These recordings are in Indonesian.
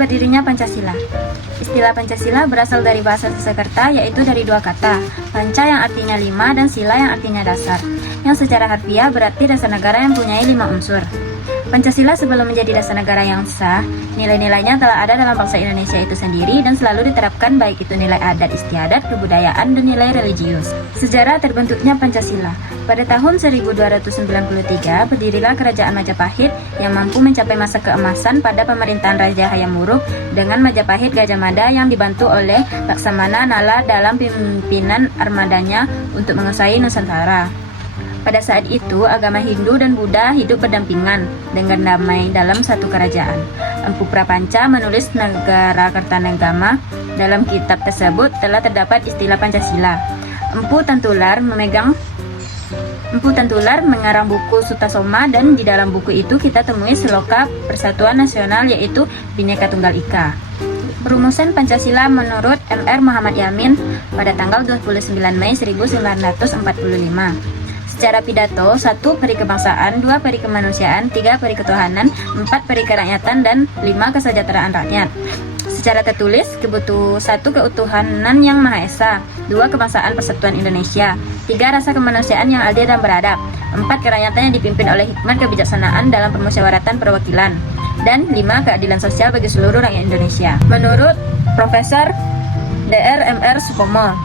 berdirinya Pancasila. Istilah Pancasila berasal dari bahasa Sanskerta, yaitu dari dua kata, panca yang artinya 5 dan sila yang artinya dasar, yang secara harfiah berarti dasar negara yang mempunyai 5 unsur. Pancasila sebelum menjadi dasar negara yang sah, nilai-nilainya telah ada dalam bangsa Indonesia itu sendiri dan selalu diterapkan, baik itu nilai adat istiadat, kebudayaan, dan nilai religius. Sejarah terbentuknya Pancasila. Pada tahun 1293, berdirilah Kerajaan Majapahit yang mampu mencapai masa keemasan pada pemerintahan Raja Hayam Wuruk dengan Majapahit Gajah Mada yang dibantu oleh Laksamana Nala dalam pimpinan armadanya untuk menguasai Nusantara. Pada saat itu, agama Hindu dan Buddha hidup berdampingan dengan damai dalam satu kerajaan. Empu Prapanca menulis Negara Kertanagama. Dalam kitab tersebut telah terdapat istilah Pancasila. Empu Tantular mengarang buku Sutasoma, dan di dalam buku itu kita temui seloka Persatuan Nasional, yaitu Bhinneka Tunggal Ika. Perumusan Pancasila menurut M.R. Muhammad Yamin pada tanggal 29 Mei 1945. Secara pidato, 1 peri kebangsaan, 2 peri kemanusiaan, 3 peri ketuhanan, 4 peri kerakyatan, dan 5 kesejahteraan rakyat. Secara tertulis, 1 keutuhanan yang Maha Esa, 2 kebangsaan persatuan Indonesia, 3 rasa kemanusiaan yang adil dan beradab, 4 kerakyatan yang dipimpin oleh hikmat kebijaksanaan dalam permusyawaratan perwakilan, dan 5 keadilan sosial bagi seluruh rakyat Indonesia. Menurut Profesor Dr. M.R. Supomo,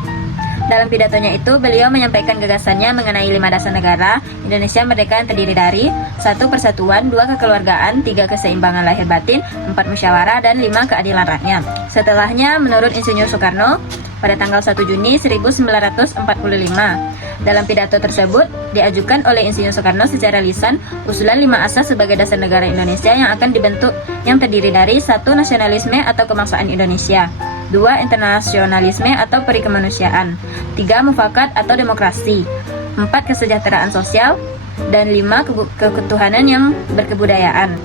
dalam pidatonya itu, beliau menyampaikan gagasannya mengenai 5 dasar negara Indonesia merdeka yang terdiri dari 1 persatuan, 2 kekeluargaan, 3 keseimbangan lahir batin, 4 musyawarah, dan 5 keadilan rakyat. Setelahnya, menurut Insinyur Soekarno, pada tanggal 1 Juni 1945, dalam pidato tersebut diajukan oleh Insinyur Soekarno secara lisan usulan 5 asas sebagai dasar negara Indonesia yang akan dibentuk, yang terdiri dari 1 nasionalisme atau kebangsaan Indonesia, 2 internasionalisme atau perikemanusiaan, 3 mufakat atau demokrasi, 4 kesejahteraan sosial, dan 5 keketuhanan yang berkebudayaan.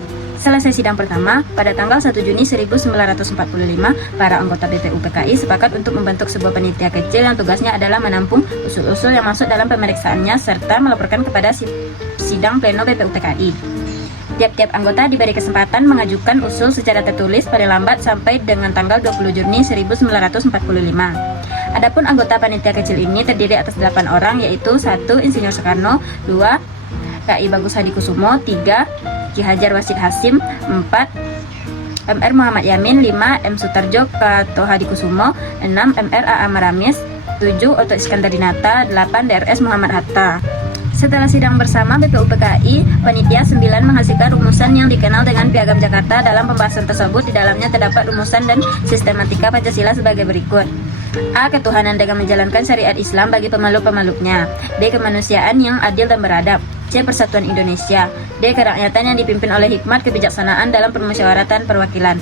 Selesai sidang pertama, pada tanggal 1 Juni 1945, para anggota BPUPKI sepakat untuk membentuk sebuah panitia kecil yang tugasnya adalah menampung usul-usul yang masuk dalam pemeriksaannya serta melaporkan kepada sidang pleno BPUPKI. Tiap-tiap anggota diberi kesempatan mengajukan usul secara tertulis paling lambat sampai dengan tanggal 20 Juni 1945. Adapun anggota panitia kecil ini terdiri atas 8 orang, yaitu 1 Insinyur Soekarno, 2 KI Bagus Hadikusumo, 3 Ki Hajar Wasid Hasim, 4 M.R. Muhammad Yamin, 5 M. Sutarjo Kato Hadikusumo, 6 M.R. A.A. Maramis, 7 Oto Iskandar-Dinata, 8 DRS Muhammad Hatta. Setelah sidang bersama BPUPKI, panitia 9 menghasilkan rumusan yang dikenal dengan Piagam Jakarta. Dalam pembahasan tersebut, di dalamnya terdapat rumusan dan sistematika Pancasila sebagai berikut. A. Ketuhanan dengan menjalankan syariat Islam bagi pemeluk-pemeluknya. B. Kemanusiaan yang adil dan beradab. C. Persatuan Indonesia. D. Kerakyatan yang dipimpin oleh hikmat kebijaksanaan dalam permusyawaratan perwakilan.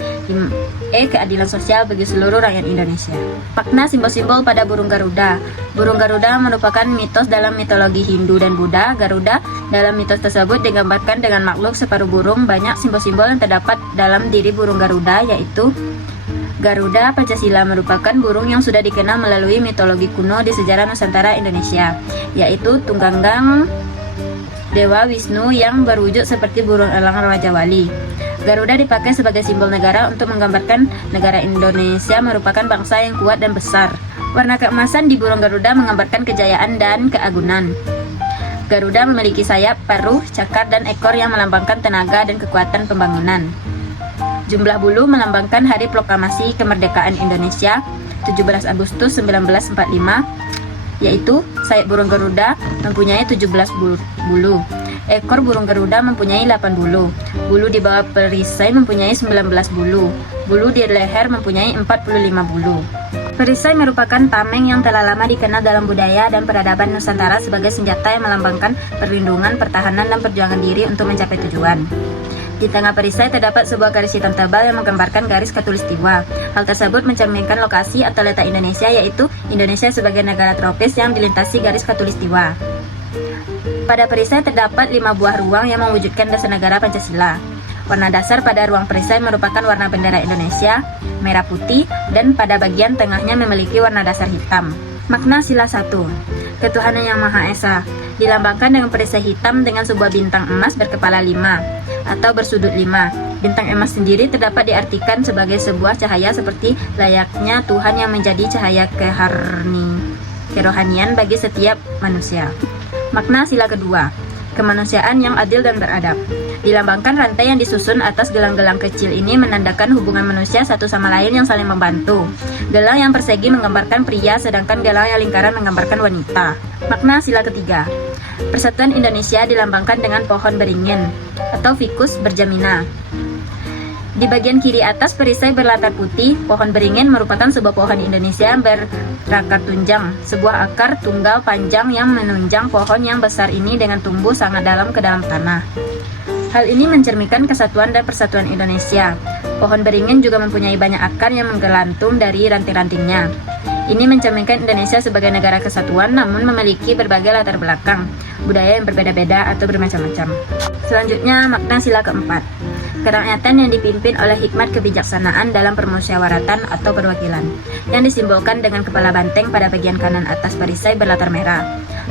E. Keadilan sosial bagi seluruh rakyat Indonesia. Makna simbol-simbol pada burung Garuda. Burung Garuda merupakan mitos dalam mitologi Hindu dan Buddha. Garuda dalam mitos tersebut digambarkan dengan makhluk separuh burung. Banyak simbol-simbol yang terdapat dalam diri burung Garuda, yaitu Garuda Pancasila merupakan burung yang sudah dikenal melalui mitologi kuno di sejarah Nusantara Indonesia, yaitu Tunggangang Dewa Wisnu yang berwujud seperti burung elang Raja Wali. Garuda dipakai sebagai simbol negara untuk menggambarkan negara Indonesia merupakan bangsa yang kuat dan besar. Warna keemasan di burung Garuda menggambarkan kejayaan dan keagungan. Garuda memiliki sayap, paruh, cakar, dan ekor yang melambangkan tenaga dan kekuatan pembangunan. Jumlah bulu melambangkan Hari Proklamasi Kemerdekaan Indonesia 17 Agustus 1945, yaitu sayap burung Garuda mempunyai 17 bulu, ekor burung Garuda mempunyai 8 bulu, bulu di bawah perisai mempunyai 19 bulu, bulu di leher mempunyai 45 bulu. Perisai merupakan tameng yang telah lama dikenal dalam budaya dan peradaban Nusantara sebagai senjata yang melambangkan perlindungan, pertahanan, dan perjuangan diri untuk mencapai tujuan. Di tengah perisai terdapat sebuah garis hitam tebal yang menggambarkan garis khatulistiwa. Hal tersebut mencerminkan lokasi atau letak Indonesia, yaitu Indonesia sebagai negara tropis yang dilintasi garis khatulistiwa. Pada perisai terdapat 5 buah ruang yang mewujudkan dasar negara Pancasila. Warna dasar pada ruang perisai merupakan warna bendera Indonesia, merah putih, dan pada bagian tengahnya memiliki warna dasar hitam. Makna sila 1. Ketuhanan yang Maha Esa dilambangkan dengan perisai hitam dengan sebuah bintang emas berkepala 5. atau bersudut 5. Bintang emas sendiri terdapat diartikan sebagai sebuah cahaya seperti layaknya Tuhan yang menjadi cahaya kerohanian bagi setiap manusia. Makna sila kedua, kemanusiaan yang adil dan beradab. Dilambangkan rantai yang disusun atas gelang-gelang kecil ini menandakan hubungan manusia satu sama lain yang saling membantu. Gelang yang persegi menggambarkan pria, sedangkan gelang yang lingkaran menggambarkan wanita. Makna sila ketiga, Persatuan Indonesia dilambangkan dengan pohon beringin atau ficus berjamina. Di bagian kiri atas perisai berlatar putih, pohon beringin merupakan sebuah pohon Indonesia berakar tunjang, sebuah akar tunggal panjang yang menunjang pohon yang besar ini dengan tumbuh sangat dalam ke dalam tanah. Hal ini mencerminkan kesatuan dan persatuan Indonesia. Pohon beringin juga mempunyai banyak akar yang menggelantung dari ranting-rantingnya. Ini mencerminkan Indonesia sebagai negara kesatuan namun memiliki berbagai latar belakang, budaya yang berbeda-beda atau bermacam-macam. Selanjutnya, makna sila keempat, kerakyatan yang dipimpin oleh hikmat kebijaksanaan dalam permusyawaratan atau perwakilan, yang disimbolkan dengan kepala banteng pada bagian kanan atas perisai berlatar merah.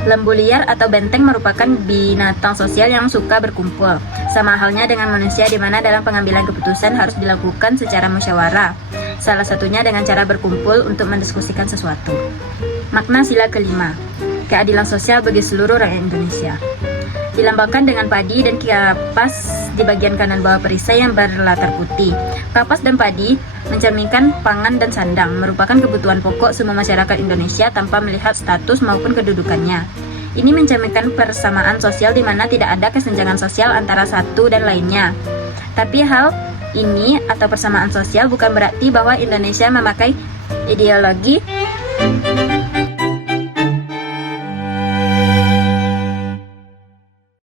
Lembu liar atau benteng merupakan binatang sosial yang suka berkumpul, sama halnya dengan manusia di mana dalam pengambilan keputusan harus dilakukan secara musyawarah, salah satunya dengan cara berkumpul untuk mendiskusikan sesuatu. Makna sila kelima, keadilan sosial bagi seluruh rakyat Indonesia. Dilambangkan dengan padi dan kapas di bagian kanan bawah perisai yang berlatar putih. Kapas dan padi mencerminkan pangan dan sandang, merupakan kebutuhan pokok semua masyarakat Indonesia tanpa melihat status maupun kedudukannya. Ini mencerminkan persamaan sosial di mana tidak ada kesenjangan sosial antara satu dan lainnya. Tapi hal ini atau persamaan sosial bukan berarti bahwa Indonesia memakai ideologi